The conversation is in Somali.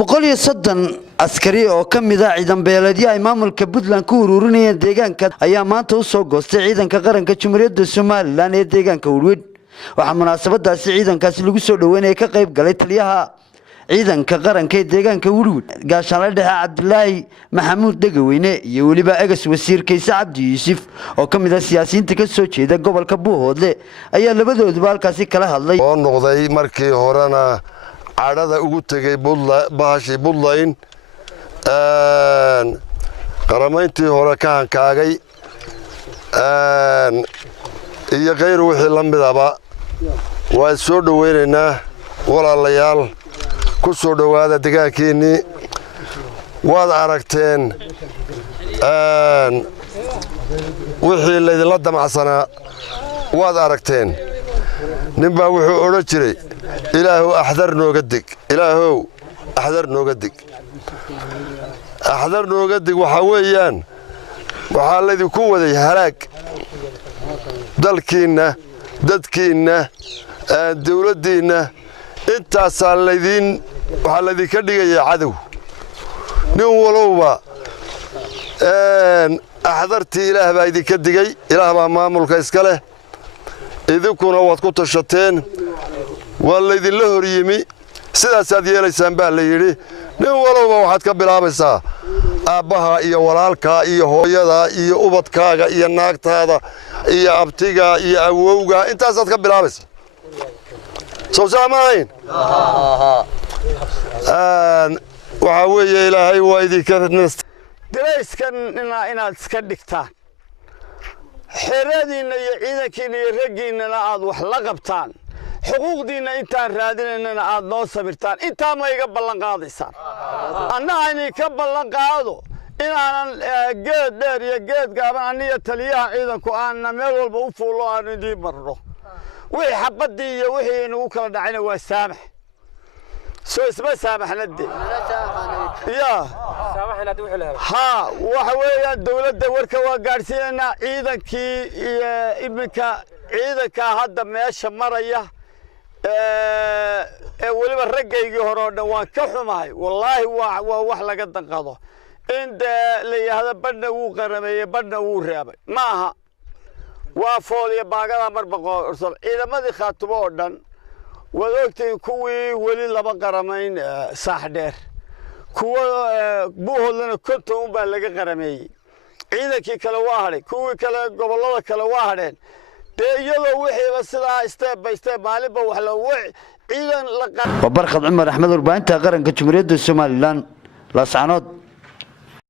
130 askari oo ka mid ah ciidan beeleedyo ay maamulka Puntland ku ururinayeen deegaanka ayaa maanta u soo goostay ciidanka qaranka Jamhuuriyadda Soomaaliland ee deegaanka Woodward. Waxa munaasabadaasi ciidankaasi lagu soo dhaweeyay ka qayb galay taliyaha ciidanka qaranka ee deegaanka Woodward gaashaanle dhexe Cabdullaahi Maxamuud Dagaweyne iyo waliba egas wasiirkiisa Cabdi Yuusuf oo ka mid ah siyaasiyiinta ka soo jeeda gobolka Buuhoodle ayaa labadooduba halkaasi kala hadlay oo noqday markii horena عادة أقولتك باشي بولين قرمينتي هورا كان كاغي إيا غير وحي لنبدابا واسو دوينينا ولا الليال كسو دوادا دقاكيني واد عرقتين وحي اللي لدى معصنا واد عرقتين نبا وحي أورجري إلهو أحذر نوقدك إلهو أحذر نوقدك أحذر نوقدك وحويان وحالذي كوة ذي هلاك دلكينا ددكينا الدولة دينا انت الذين وحالذي كدقى يا عدو نولوبا أحذرتي إله بايدي كدقى إله ما ملك إسكاله إذا كنا واتكو تشتين والذي الله ريمي سيدا سادية ليسان بالليلي نولو واحد كبلابسا أبها إيا ولالكا إيا هويدا إيا أبطكاغا إيا ناكتادا إيا أبتيغا إيا أووغا إنتا ساد كبلابسا سوسا ماين وحاوية إلهي وايدي كثنست دريس كان إنا تسكدكتان حرادينا يعيدكين يرقينا لعاد وحلقبتان حقوق دينا انتان رادينا عاد نو سبرتان انتا ما يقبلن قاديسان انا اني كبلن قادو ان انا جيد دير يا جيد قابن اني تليها ciidanku aan meel walba u fuulo aan idin marro wixii xabadii iyo wixii inuu kala dhacayna waa saamax soo isma saamaxnade ya saamaxnade wixii la ha waxa weeyaan dawladda warka waa gaarsiinayna ciidankii iyo iminka ciidanka hadda meesha maraya waliba ragaygii hore oo dhan waan ka xumahay wallahi waa wax laga danqado inta la yiraahdo badna uu qarameeyay badna uu reebay maaha waa fool iyo baagada marbaqo ciidamadii khaatumo oo dhan wadogtay kuwii wali laba qaramayn saax dheer kuwa Buuhoodlana konton baa laga qarameeyay ciidankii kale waa haray kuwii kale gobolada kale waa hareen iyadoo wixii sida step by step maalinba wax la ciidan la وبرخد عمر أحمد البانتا قرن كجمهورية الصوماليلان لا سعنود